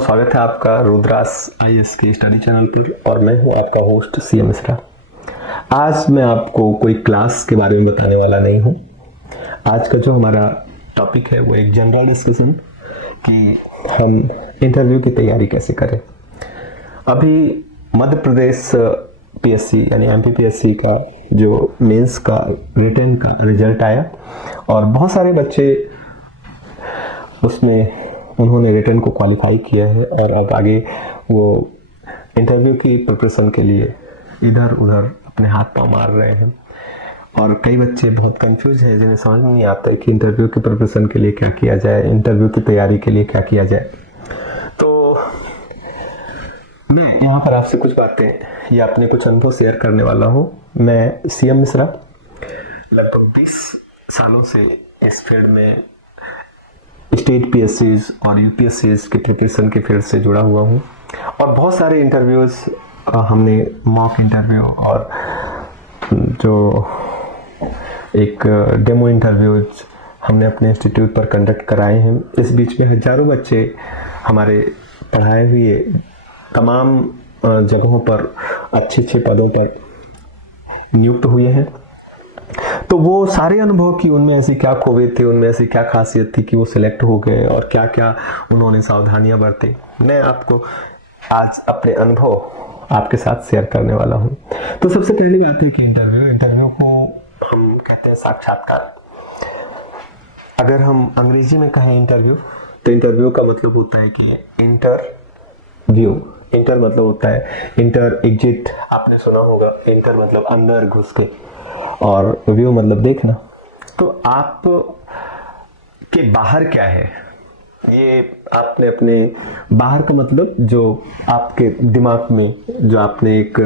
बहुत स्वागत है आपका रुद्रास आईएएस के स्टडी चैनल पर और मैं हूं आपका होस्ट सीएम मिश्रा। आज मैं आपको कोई क्लास के बारे में बताने वाला नहीं हूं। आज का जो हमारा टॉपिक है वो एक जनरल डिस्कशन कि हम इंटरव्यू की तैयारी कैसे करें। अभी मध्य प्रदेश पीएससी यानी एमपीपीएससी का जो मेंस का रिटन का रिजल्ट आया और बहुत सारे बच्चे उसमें उन्होंने रिटन को क्वालिफाई किया है और अब आगे वो इंटरव्यू की प्रिपरेशन के लिए इधर उधर अपने हाथ पांव मार रहे हैं। और कई बच्चे बहुत कंफ्यूज हैं जिन्हें समझ में नहीं आता है कि इंटरव्यू की प्रिपरेशन के लिए क्या किया जाए, इंटरव्यू की तैयारी के लिए क्या किया जाए। तो मैं यहाँ पर आपसे कुछ बातें या अपने कुछ अनुभव शेयर करने वाला हूँ। मैं सीएम मिश्रा लगभग 20 सालों से इस फील्ड में स्टेट पीएससीज और यूपीएससीज के प्रिपरेशन के फील्ड से जुड़ा हुआ हूँ और बहुत सारे इंटरव्यूज़ हमने मॉक इंटरव्यू और जो एक डेमो इंटरव्यूज हमने अपने इंस्टीट्यूट पर कंडक्ट कराए हैं। इस बीच में हजारों बच्चे हमारे पढ़ाए हुए तमाम जगहों पर अच्छे पदों पर नियुक्त हुए हैं। तो वो सारे अनुभव की उनमें ऐसी क्या खूबी थी, उनमें ऐसी क्या खासियत थी कि वो सिलेक्ट हो गए और क्या क्या उन्होंने सावधानियां बरती, मैं आपको आज अपने अनुभव आपके साथ शेयर करने वाला हूं। तो सबसे पहली बात है कि इंटरव्यू को हम कहते हैं साक्षात्कार। अगर हम अंग्रेजी में कहें इंटरव्यू तो इंटरव्यू का मतलब होता है कि इंटर मतलब होता है इंटर एग्जिट, आपने सुना होगा। इंटर मतलब अंदर घुस के और व्यू मतलब देखना। तो आप के बाहर क्या है, ये आपने अपने बाहर का मतलब जो आपके दिमाग में जो आपने एक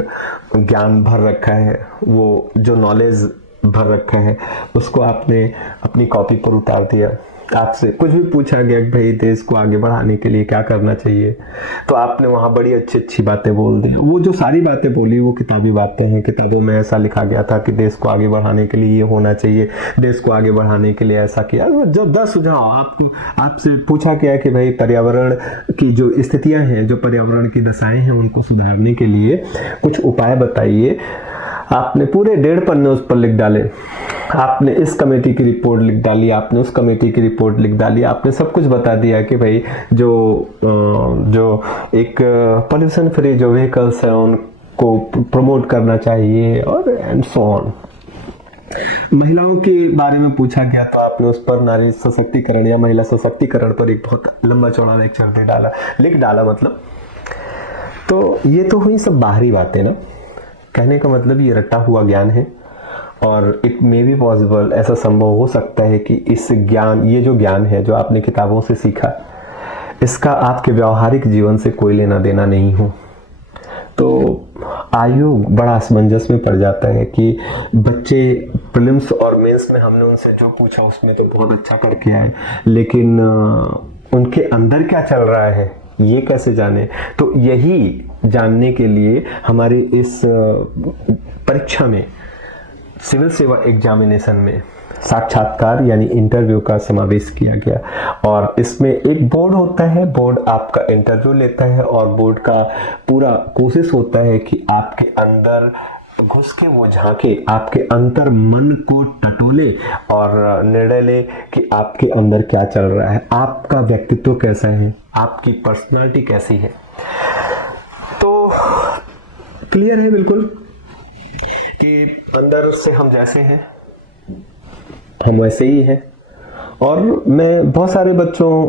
ज्ञान भर रखा है, वो जो नॉलेज भर रखा है, उसको आपने अपनी कॉपी पर उतार दिया। आपसे कुछ भी पूछा गया कि भाई देश को आगे बढ़ाने के लिए क्या करना चाहिए, तो आपने वहां बड़ी अच्छी बातें बोल दी। वो जो सारी बातें बोली वो किताबी बातें हैं। किताबों में ऐसा लिखा गया था कि देश को आगे बढ़ाने के लिए ये होना चाहिए, देश को आगे बढ़ाने के लिए ऐसा किया। जब 10 सुझाव आपसे पूछा गया कि भाई पर्यावरण की जो स्थितियां हैं, जो पर्यावरण की दशाएं हैं, उनको सुधारने के लिए कुछ उपाय बताइए। आपने पूरे 1.5 पन्ने उस पर लिख डाले। आपने इस कमेटी की रिपोर्ट लिख डाली, आपने उस कमेटी की रिपोर्ट लिख डाली, आपने सब कुछ बता दिया कि भाई जो एक पोल्यूशन फ्री जो व्हीकल्स हैं उनको प्रमोट करना चाहिए और एंड सो ऑन। महिलाओं के बारे में पूछा गया तो आपने उस पर नारी सशक्तिकरण या महिला सशक्तिकरण पर एक बहुत लंबा चौड़ा लेक्चर लिख डाला मतलब। तो ये तो हुई सब बाहरी बातें ना। कहने का मतलब ये रटा हुआ ज्ञान है और इट मे बी पॉसिबल, ऐसा संभव हो सकता है कि इस ज्ञान, ये जो ज्ञान है जो आपने किताबों से सीखा, इसका आपके व्यावहारिक जीवन से कोई लेना देना नहीं हो। तो आयोग बड़ा असमंजस में पड़ जाता है कि बच्चे प्रीलिम्स और मेंस में हमने उनसे जो पूछा उसमें तो बहुत अच्छा करके आए, लेकिन उनके अंदर क्या चल रहा है ये कैसे जाने। तो यही जानने के लिए हमारे इस परीक्षा में, सिविल सेवा एग्जामिनेशन में साक्षात्कार यानी इंटरव्यू का समावेश किया गया। और इसमें एक बोर्ड होता है, बोर्ड आपका इंटरव्यू लेता है और बोर्ड का पूरा कोशिश होता है कि आपके अंदर घुस के वो झांके, आपके अंतर मन को टटोले और निर्णय ले कि आपके अंदर क्या चल रहा है, आपका व्यक्तित्व कैसा है, आपकी पर्सनालिटी कैसी है। तो क्लियर है बिल्कुल कि अंदर से हम जैसे हैं हम वैसे ही हैं। और मैं बहुत सारे बच्चों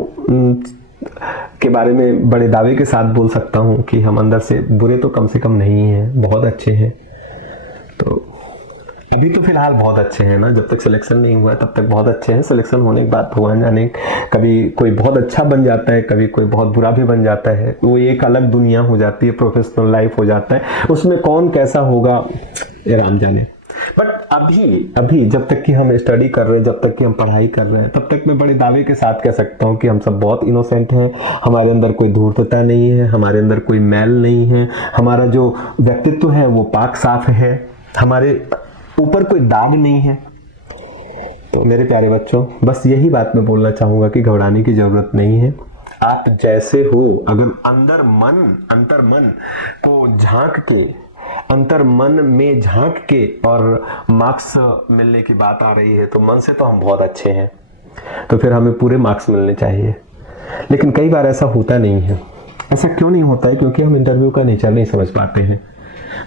के बारे में बड़े दावे के साथ बोल सकता हूं कि हम अंदर से बुरे तो कम से कम नहीं हैं, बहुत अच्छे हैं। तो अभी तो फिलहाल बहुत अच्छे हैं ना, जब तक सिलेक्शन नहीं हुआ तब तक बहुत अच्छे हैं। सिलेक्शन होने के बाद भगवान जाने, कभी कोई बहुत अच्छा बन जाता है, कभी कोई बहुत बुरा भी बन जाता है। वो एक अलग दुनिया हो जाती है, प्रोफेशनल लाइफ हो जाता है, उसमें कौन कैसा होगा ये राम जाने। बट अभी जब तक कि हम स्टडी कर रहे हैं, जब तक कि हम पढ़ाई कर रहे हैं, तब तक मैं बड़े दावे के साथ कह सकता हूँ कि हम सब बहुत इनोसेंट हैं। हमारे अंदर कोई धूर्तता नहीं है, हमारे अंदर कोई मैल नहीं है, हमारा जो व्यक्तित्व है वो पाक साफ है, हमारे ऊपर कोई दाग नहीं है। तो मेरे प्यारे बच्चों, बस यही बात मैं बोलना चाहूँगा कि घबराने की ज़रूरत नहीं है। आप जैसे हो, अगर अंतर मन को झांक के, अंतर मन में झांक के और मार्क्स मिलने की बात आ रही है, तो मन से तो हम बहुत अच्छे हैं, तो फिर हमें पूरे मार्क्स मिलने चाहिए। लेकिन कई बार ऐसा होता नहीं है। ऐसा क्यों नहीं होता है? क्योंकि हम इंटरव्यू का नेचर नहीं समझ पाते हैं।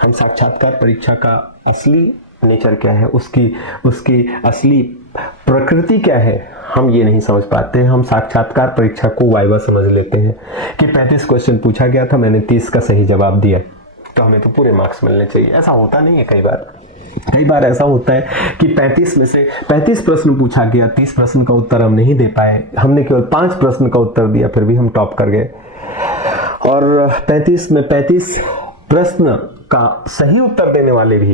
हम साक्षात्कार परीक्षा का असली नेचर क्या है, उसकी असली प्रकृति क्या है, हम ये नहीं समझ पाते हैं। हम साक्षात्कार परीक्षा को वाइवा समझ लेते हैं कि 35 क्वेश्चन पूछा गया था, मैंने 30 का सही जवाब दिया, तो हमें तो पूरे मार्क्स मिलने चाहिए। ऐसा होता नहीं है। कई बार ऐसा होता है कि 35 में से 35 प्रश्न पूछा गया, 30 प्रश्न का उत्तर हम नहीं दे पाए, हमने केवल 5 प्रश्न का उत्तर दिया, फिर भी हम टॉप कर गए। और 35 में 35 प्रश्न का सही उत्तर देने वाले भी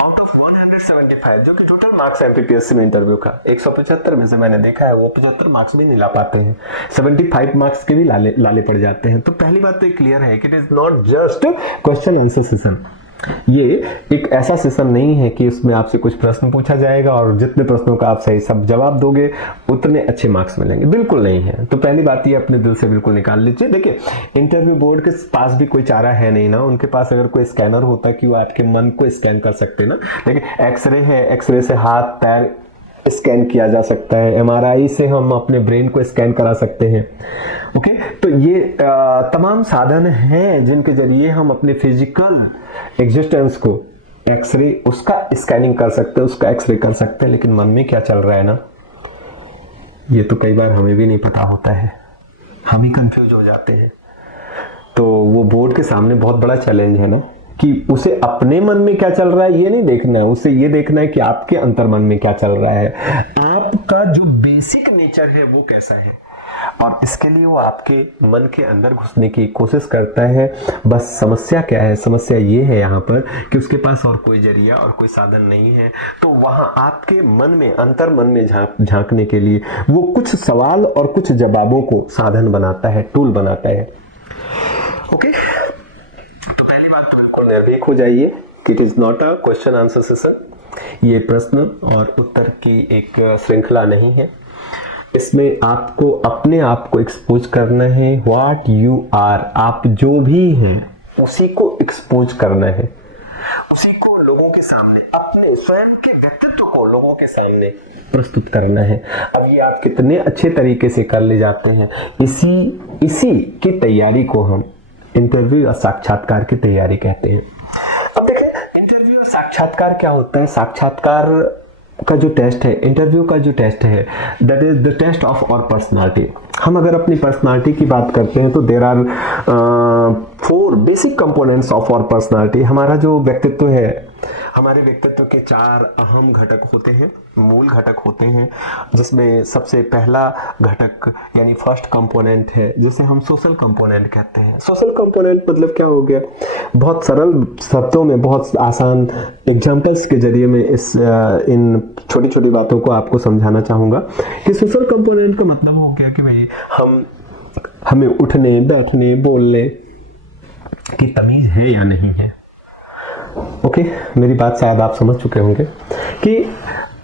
आउट ऑफ 175, जो कि टोटल मार्क्स है एमपीपीएससी में इंटरव्यू का, 175 में से मैंने देखा है वो 75 मार्क्स भी नहीं ला पाते हैं, 75 मार्क्स के भी लाले पड़ जाते हैं। तो पहली बात तो ये क्लियर है कि it is not just question answer session. ये एक ऐसा सेशन नहीं है कि उसमें आपसे कुछ प्रश्न पूछा जाएगा और जितने प्रश्नों का आप सही सब जवाब दोगे उतने अच्छे मार्क्स मिलेंगे। बिल्कुल नहीं है। तो पहली बात ये अपने दिल से बिल्कुल निकाल लीजिए। देखिए, इंटरव्यू बोर्ड के पास भी कोई चारा है नहीं ना। उनके पास अगर कोई स्कैनर होता कि वो आपके मन को स्कैन कर सकते ना। देखिए, एक्सरे है, एक्सरे से हाथ पैर स्कैन किया जा सकता है, एमआरआई से हम अपने ब्रेन को स्कैन करा सकते हैं। ओके, तो ये तमाम साधन हैं जिनके जरिए हम अपने फिजिकल एग्जिस्टेंस को एक्सरे उसका स्कैनिंग कर सकते हैं, उसका एक्सरे कर सकते हैं। लेकिन मन में क्या चल रहा है ना, ये तो कई बार हमें भी नहीं पता होता है, हम ही कंफ्यूज हो जाते हैं। तो वो बोर्ड के सामने बहुत बड़ा चैलेंज है ना कि उसे अपने मन में क्या चल रहा है ये नहीं देखना है, उसे ये देखना है कि आपके अंतर मन में क्या चल रहा है, आपका जो बेसिक नेचर है वो कैसा है। और इसके लिए वो आपके मन के अंदर घुसने की कोशिश करता है। बस समस्या क्या है? समस्या ये है यहाँ पर कि उसके पास और कोई जरिया और कोई साधन नहीं है। तो वहां आपके मन में, अंतर मन में झांकने के लिए वो कुछ सवाल और कुछ जवाबों को साधन बनाता है, टूल बनाता है। ओके, तो पहली बात तो बिल्कुल निर्भीक हो जाइए कि it is not a question answer session. ये प्रश्न और उत्तर की एक श्रृंखला नहीं है। इसमें आपको अपने आप को एक्सपोज करना है। व्हाट यू आर, आप जो भी हैं उसी को एक्सपोज करना है, उसी को लोगों के सामने, अपने स्वयं के व्यक्तित्व को लोगों के सामने प्रस्तुत करना है। अब ये आप कितने अच्छे तरीके से कर ले जाते हैं, इसी की तैयारी को हम इंटरव्यू या साक्षात्कार की तैयारी कहते हैं। अब देखें, इंटरव्यू और साक्षात्कार क्या होता है। साक्षात्कार का जो टेस्ट है, इंटरव्यू का जो टेस्ट है, that is the test of our personality. हम अगर अपनी पर्सनालिटी की बात करते हैं तो there are 4 basic components of our personality. हमारा जो व्यक्तित्व है, हमारे व्यक्तित्व के 4 अहम घटक होते हैं, मूल घटक होते हैं, जिसमें सबसे पहला घटक यानी फर्स्ट कंपोनेंट है जिसे हम सोशल कंपोनेंट कहते हैं। सोशल कंपोनेंट मतलब क्या हो गया? बहुत सरल शब्दों में, बहुत आसान एग्जांपल्स के जरिए मैं इन छोटी छोटी बातों को आपको समझाना चाहूंगा कि सोशल कंपोनेंट का मतलब हो गया कि भाई हमें उठने, बैठने, बोलने की तमीज है या नहीं है। ओके, मेरी बात शायद आप समझ चुके होंगे कि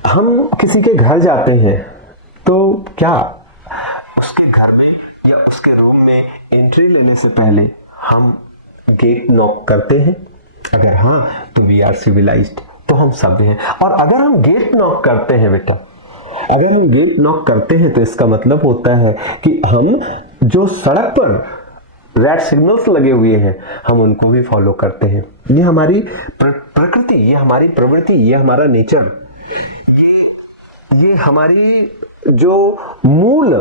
हम किसी के घर जाते हैं तो क्या उसके घर में या उसके रूम में एंट्री लेने से पहले हम गेट नॉक करते हैं? अगर हाँ, तो वी आर सिविलाइज्ड, तो हम सभ्य हैं। और अगर हम गेट नॉक करते हैं बेटा, अगर हम गेट नॉक करते हैं तो इसका मतलब होता है कि हम जो सड़क पर रेड सिग्नल्स लगे हुए हैं हम उनको भी फॉलो करते हैं। ये हमारी प्रकृति, ये हमारी प्रवृत्ति, ये हमारा नेचर, ये हमारी जो मूल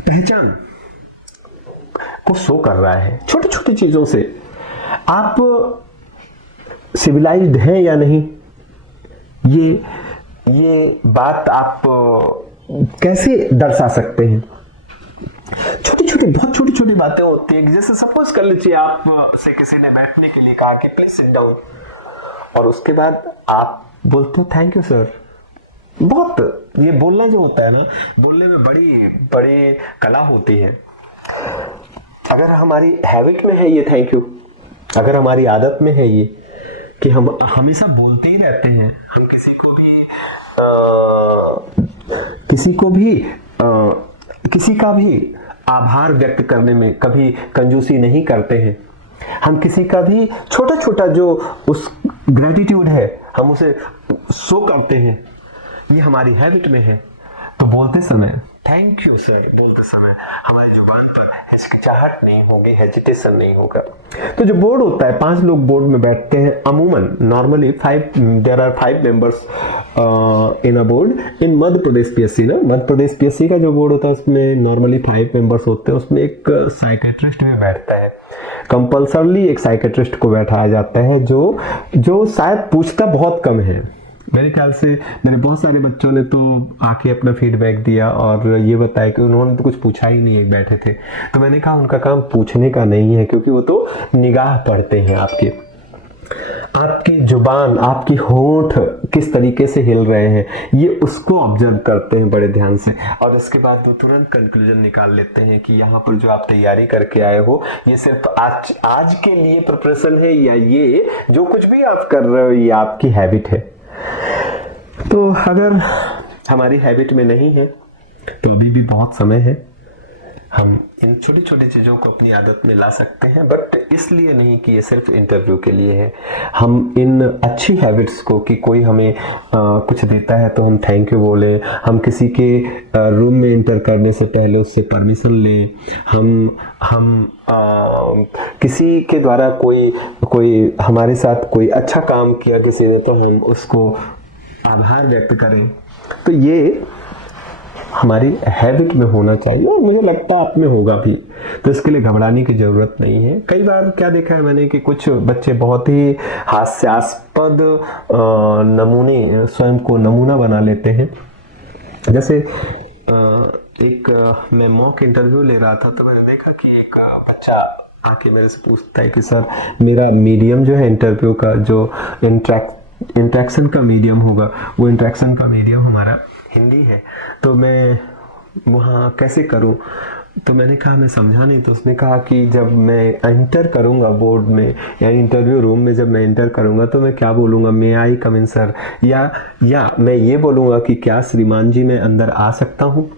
पहचान को शो कर रहा है। छोटी छोटी चीजों से आप सिविलाइज्ड हैं या नहीं, ये बात आप कैसे दर्शा सकते हैं? छोटी छोटी, बहुत छोटी छोटी बातें होती है। जैसे सपोज कर लीजिए आप से किसी ने बैठने के लिए कहा कि प्लीज सिट डाउन, और उसके बाद आप बोलते हो थैंक यू सर। बहुत, ये बोलना जो होता है ना, बोलने में बड़ी कला होती है। अगर हमारी हैबिट में है ये थैंक यू, अगर हमारी आदत में है ये कि हम हमेशा बोलते ही रहते हैं, हम किसी को भी किसी का भी आभार व्यक्त करने में कभी कंजूसी नहीं करते हैं। हम किसी का भी छोटा छोटा जो उस ग्रेटिट्यूड है हम उसे शो करते हैं, ये हमारी हैबिट में है। तो बोलते समय थैंक यू सर बोलते समय हमारी जुबान पर हिचकिचाहट नहीं होगी, हेजिटेशन नहीं होगा। तो जो बोर्ड होता है, 5 लोग बोर्ड में बैठते हैं अमूमन, normally there are 5 members in a board in Madhya Pradesh PSC ना। मध्य प्रदेश पीएससी का जो बोर्ड होता है उसमें नॉर्मली 5 मेंबर्स होते हैं, उसमें एक साइकेट्रिस्ट भी बैठता है। कंपल्सरली एक साइकेट्रिस्ट को बैठाया जाता है जो शायद पूछता बहुत कम है। मेरे ख्याल से मेरे बहुत सारे बच्चों ने तो आके अपना फीडबैक दिया और ये बताया कि उन्होंने तो कुछ पूछा ही नहीं, एक बैठे थे। तो मैंने कहा उनका काम पूछने का नहीं है, क्योंकि वो तो निगाह पढ़ते हैं आपकी जुबान, आपकी होंठ किस तरीके से हिल रहे हैं, ये उसको ऑब्जर्व करते हैं बड़े ध्यान से, और इसके बाद वो तुरंत कंक्लूजन निकाल लेते हैं कि यहाँ पर जो आप तैयारी करके आए हो ये सिर्फ आज के लिए प्रिपरेशन है, या ये जो कुछ भी आप कर रहे हो ये आपकी हैबिट है। तो अगर हमारी हैबिट में नहीं है तो अभी भी बहुत समय है, हम इन छोटी छोटी चीज़ों को अपनी आदत में ला सकते हैं, बट इसलिए नहीं कि ये सिर्फ इंटरव्यू के लिए है। हम इन अच्छी हैबिट्स को, कि कोई हमें कुछ देता है तो हम थैंक यू बोले, हम किसी के रूम में इंटर करने से पहले उससे परमिशन लें, हम किसी के द्वारा कोई हमारे साथ कोई अच्छा काम किया किसी ने तो हम उसको आभार व्यक्त करें। तो ये हमारी हैबिट में होना चाहिए और मुझे लगता है आप में होगा भी, तो इसके लिए घबराने की जरूरत नहीं है। कई बार क्या देखा है मैंने कि कुछ बच्चे बहुत ही हास्यास्पद नमूने, स्वयं को नमूना बना लेते हैं। जैसे मैं मॉक इंटरव्यू ले रहा था तो मैंने देखा कि एक बच्चा आके मेरे से पूछता है कि सर मेरा मीडियम जो है इंटरव्यू का, जो इंट्रैक्शन का मीडियम होगा, वो इंट्रैक्शन का मीडियम हमारा हिंदी है, तो मैं वहाँ कैसे करूँ। तो मैंने कहा मैं समझा नहीं। तो उसने कहा कि जब मैं एंटर करूँगा बोर्ड में या इंटरव्यू रूम में, जब मैं एंटर करूँगा तो मैं क्या बोलूँगा, मे आई कम इन सर, या मैं ये बोलूँगा कि क्या श्रीमान जी मैं अंदर आ सकता हूँ।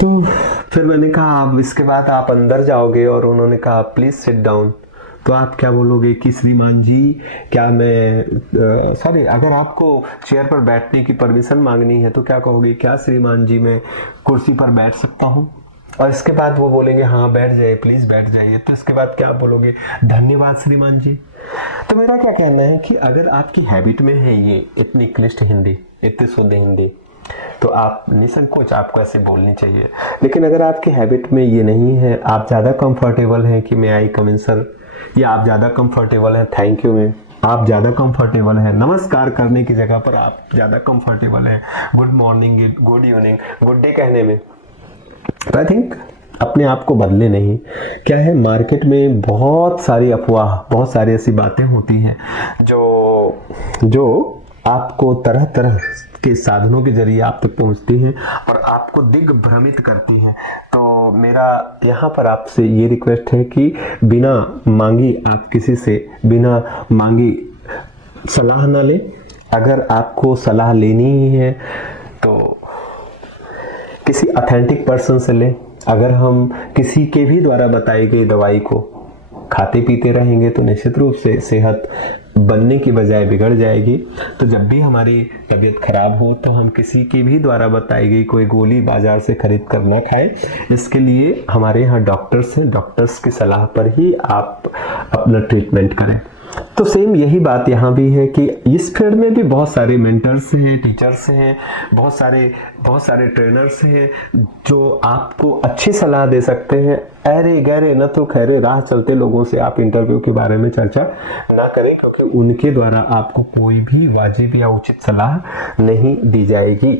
तो फिर मैंने कहा अब इसके बाद आप अंदर जाओगे और उन्होंने कहा प्लीज सिट डाउन, तो आप क्या बोलोगे कि श्रीमान जी क्या मैं सॉरी, अगर आपको चेयर पर बैठने की परमिशन मांगनी है तो क्या कहोगे, क्या श्रीमान जी मैं कुर्सी पर बैठ सकता हूँ। और इसके बाद वो बोलेंगे हाँ बैठ जाइए, प्लीज बैठ जाइए। तो इसके बाद क्या बोलोगे, धन्यवाद श्रीमान जी। तो मेरा क्या कहना है कि अगर आपकी हैबिट में है ये इतनी क्लिष्ट हिंदी, इतनी शुद्ध हिंदी, तो आप निसंकोच आपको ऐसे बोलनी चाहिए। लेकिन अगर आपकी हैबिट में ये नहीं है, आप ज़्यादा कंफर्टेबल हैं कि मे आई कम इन सर, या आप ज़्यादा कंफर्टेबल हैं थैंक यू में, आप ज़्यादा कंफर्टेबल हैं नमस्कार करने की जगह पर, आप ज़्यादा कंफर्टेबल हैं good morning, good evening, good day कहने में, तो आई थिंक अपने आप को बदले नहीं। क्या है, मार्केट में बहुत सारी अफवाह, बहुत सारी ऐसी बातें होती हैं जो आपको तरह तरह के साधनों के जरिए आप तक पहुंचती हैं और आपको दिग्भ्रमित करती हैं। तो मेरा यहाँ पर आपसे ये रिक्वेस्ट है कि बिना मांगी आप किसी से बिना मांगी सलाह ना लें। अगर आपको सलाह लेनी ही है तो किसी ऑथेंटिक पर्सन से लें। अगर हम किसी के भी द्वारा बताई गई दवाई को खाते पीते रहेंगे तो निश्चित रूप से सेहत बनने की बजाय बिगड़ जाएगी। तो जब भी हमारी तबीयत खराब हो तो हम किसी के भी द्वारा बताई गई कोई गोली बाजार से खरीद कर ना खाएं। इसके लिए हमारे यहाँ डॉक्टर्स हैं, डॉक्टर्स की सलाह पर ही आप अपना ट्रीटमेंट करें। तो सेम यही बात यहाँ भी है कि इस फील्ड में भी बहुत सारे मेंटर्स हैं, टीचर्स हैं, बहुत सारे ट्रेनर्स हैं जो आपको अच्छी सलाह दे सकते हैं। अरे गहरे न तो खैरे राह चलते लोगों से आप इंटरव्यू के बारे में चर्चा ना करें, क्योंकि उनके द्वारा आपको कोई भी वाजिब या उचित सलाह नहीं दी जाएगी।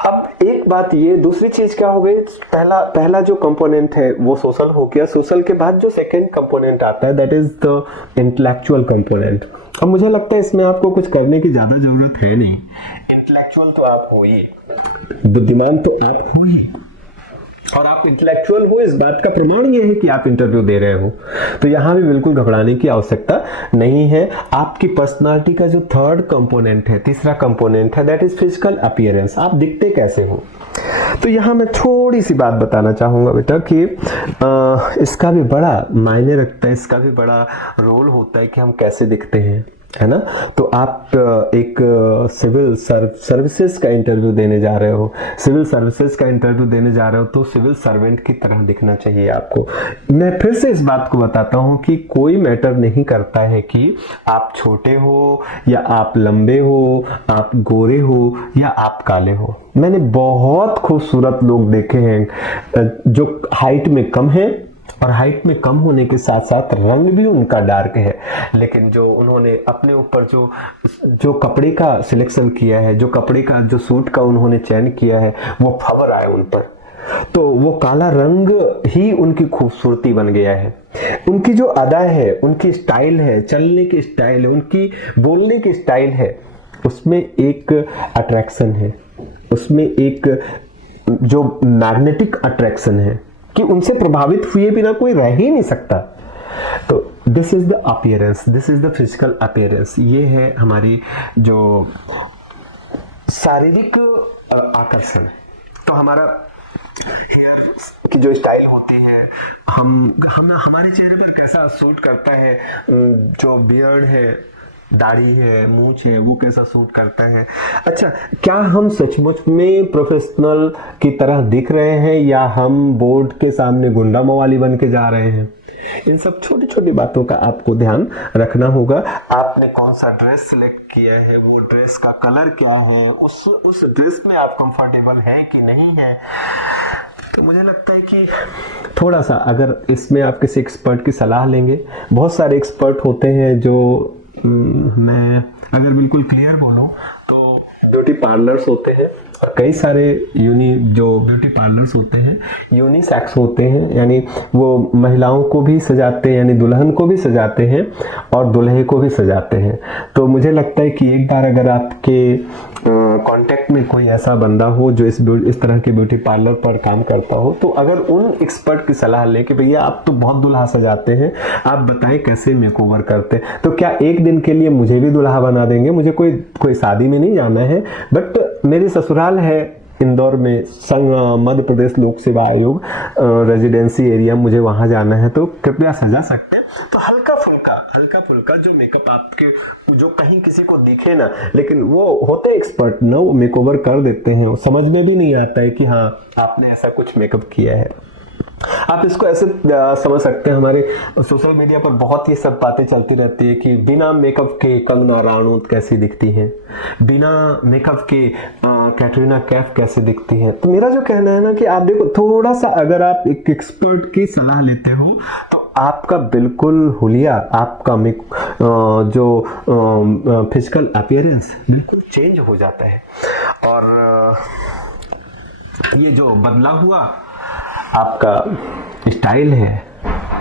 अब एक बात ये, दूसरी चीज क्या हो गई, पहला जो कंपोनेंट है वो सोशल हो गया। सोशल के बाद जो सेकंड कंपोनेंट आता है that is the intellectual component. अब मुझे लगता है इसमें आपको कुछ करने की ज्यादा जरूरत है नहीं। इंटेलेक्चुअल तो आप हो ही, बुद्धिमान तो आप हो ही, और आप इंटेलेक्चुअल हो, इस बात का प्रमाण ये है कि आप इंटरव्यू दे रहे हो। तो यहां भी बिल्कुल घबराने की आवश्यकता नहीं है। आपकी पर्सनालिटी का जो थर्ड कंपोनेंट है, तीसरा कंपोनेंट है, दैट इज फिजिकल अपीयरेंस। आप दिखते कैसे हो। तो यहां मैं थोड़ी सी बात बताना चाहूंगा बेटा कि इसका भी बड़ा मायने रखता है, इसका भी बड़ा रोल होता है कि हम कैसे दिखते हैं, है ना। तो आप एक सिविल सर्विसेज का इंटरव्यू देने जा रहे हो, सिविल सर्विसेज का इंटरव्यू देने जा रहे हो तो सिविल सर्वेंट की तरह दिखना चाहिए आपको। मैं फिर से इस बात को बताता हूं कि कोई मैटर नहीं करता है कि आप छोटे हो या आप लंबे हो, आप गोरे हो या आप काले हो। मैंने बहुत खूबसूरत लोग देखे हैं जो हाइट में कम है, और हाइट में कम होने के साथ साथ रंग भी उनका डार्क है, लेकिन जो उन्होंने अपने ऊपर जो कपड़े का सिलेक्शन किया है, जो कपड़े का जो सूट का उन्होंने चयन किया है, वो फवर आए उन पर, तो वो काला रंग ही उनकी खूबसूरती बन गया है। उनकी जो अदा है, उनकी स्टाइल है, चलने की स्टाइल है, उनकी बोलने की स्टाइल है, उसमें एक अट्रैक्शन है, उसमें एक जो मैग्नेटिक अट्रैक्शन है कि उनसे प्रभावित हुए बिना कोई रह ही नहीं सकता। तो this is the appearance, this is the physical appearance. ये है हमारी जो शारीरिक आकर्षण। तो हमारा की जो स्टाइल होती है, हम हमारे चेहरे पर कैसा सूट करता है, जो बियर्ड है, दाढ़ी है, मूंछ है, वो कैसा सूट करता है। अच्छा, क्या हम सचमुच में प्रोफेशनल की तरह दिख रहे हैं या हम बोर्ड के सामने गुंडा मवाली बन के जा रहे हैं। इन सब छोटी छोटी बातों का आपको ध्यान रखना होगा। आपने कौन सा ड्रेस सिलेक्ट किया है, वो ड्रेस का कलर क्या है, उस ड्रेस में आप कंफर्टेबल है कि नहीं है। तो मुझे लगता है कि थोड़ा सा अगर इसमें आप किसी एक्सपर्ट की सलाह लेंगे, बहुत सारे एक्सपर्ट होते हैं जो मैं अगर बिल्कुल क्लियर बोलूं तो ब्यूटी पार्लर्स होते हैं, और कई सारे जो ब्यूटी पार्लर्स होते हैं यूनिसेक्स होते हैं, यानी वो महिलाओं को भी सजाते हैं, यानी दुल्हन को भी सजाते हैं और दुल्हे को भी सजाते हैं। तो मुझे लगता है कि एक बार अगर आपके कांटेक्ट में कोई ऐसा बंदा हो जो इस तरह के ब्यूटी पार्लर पर काम करता हो, तो अगर उन एक्सपर्ट की सलाह ले कि भैया आप तो बहुत दुल्हा सजाते हैं, आप बताएं कैसे मेकओवर करते हैं, तो क्या एक दिन के लिए मुझे भी दुल्हा बना देंगे। मुझे कोई शादी में नहीं जाना है, बट मेरी ससुराल है इंदौर में, संघ मध्य प्रदेश लोक सेवा आयोग रेजिडेंसी एरिया, मुझे वहां जाना है, तो कृपया सजा सकते हैं। तो हल्का फुल्का जो मेकअप आपके जो कहीं किसी को दिखे ना, लेकिन वो होते एक्सपर्ट ना, वो मेकओवर कर देते हैं, समझ में भी नहीं आता है कि हाँ आपने ऐसा कुछ मेकअप किया है। आप इसको ऐसे समझ सकते हैं, हमारे सोशल मीडिया पर बहुत ये सब बातें चलती रहती है कि बिना मेकअप के कंगना रानौत कैसी दिखती है, बिना मेकअप के कैटरीना कैफ कैसे दिखती है। तो मेरा जो कहना है ना कि आप देखो, थोड़ा सा अगर आप एक एक्सपर्ट की सलाह लेते हो तो आपका बिल्कुल हुलिया, आपका जो फिजिकल अपीयरेंस बिल्कुल चेंज हो जाता है। और ये जो बदला हुआ आपका स्टाइल है,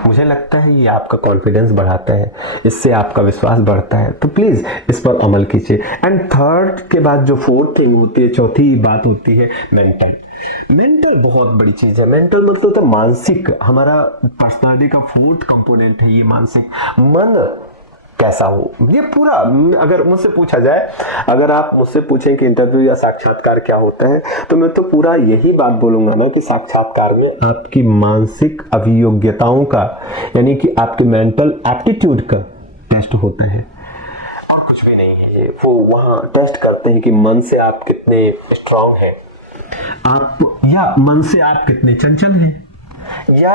मुझे लगता है ये आपका कॉन्फिडेंस बढ़ाता है, इससे आपका विश्वास बढ़ता है। तो प्लीज इस पर अमल कीजिए। एंड थर्ड के बाद जो फोर्थ थिंग होती है, चौथी बात होती है मेंटल बहुत बड़ी चीज है। मेंटल मतलब होता है मानसिक, हमारा पर्सनालिटी का फोर्थ कंपोनेंट है ये मानसिक। मन कैसा हो, ये पूरा अगर मुझसे पूछा जाए, अगर आप मुझसे पूछें कि इंटरव्यू या साक्षात्कार क्या होता है, तो मैं तो पूरा यही बात बोलूंगा ना कि साक्षात्कार में आपकी मानसिक अभियोग्यताओं का, यानी कि आपके मेंटल एप्टीट्यूड का टेस्ट होता है, और कुछ भी नहीं है ये। वो वहां टेस्ट करते हैं कि मन से आप कितने स्ट्रांग हैं, या मन से आप कितने चंचल हैं, या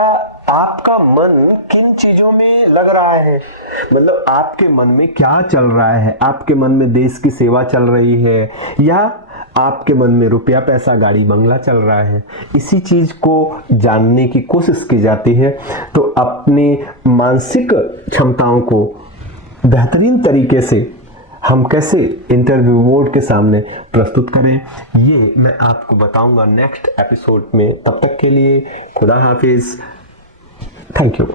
आपका मन किन चीजों में लग रहा है, मतलब आपके मन में क्या चल रहा है। आपके मन में देश की सेवा चल रही है, या आपके मन में रुपया पैसा गाड़ी बंगला चल रहा है। इसी चीज को जानने की कोशिश की जाती है। तो अपनी मानसिक क्षमताओं को बेहतरीन तरीके से हम कैसे इंटरव्यू बोर्ड के सामने प्रस्तुत करें, ये मैं आपको बताऊंगा नेक्स्ट एपिसोड में। तब तक के लिए खुदा हाफिज, थैंक यू।